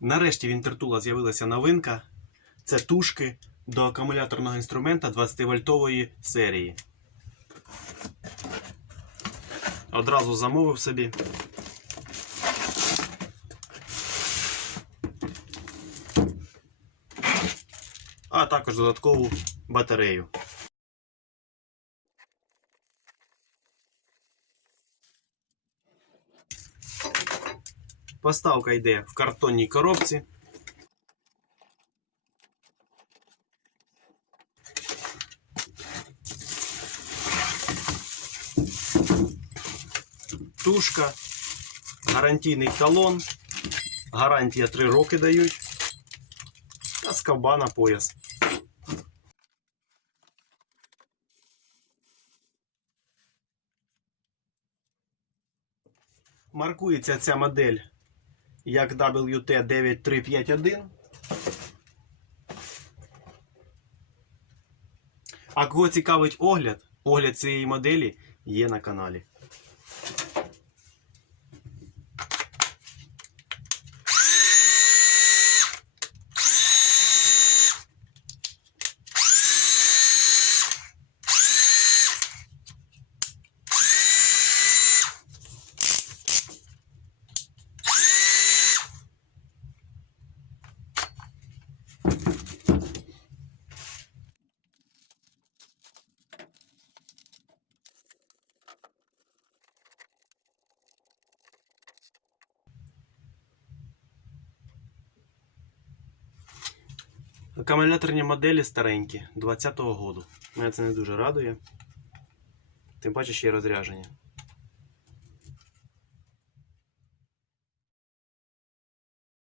Нарешті в Інтертула з'явилася новинка. Це тушки до акумуляторного інструмента 20-вольтової серії. Одразу замовив собі. А також додаткову батарею. Поставка йде в картонній коробці. Тушка, гарантійний талон, гарантія 3 роки дають. Та скоба на пояс. Маркується ця модель як WT9351. А кого цікавить огляд, огляд цієї моделі є на каналі. Акумуляторні моделі старенькі 20-го году. Мене це не дуже радує. Тим паче ще й розрядження.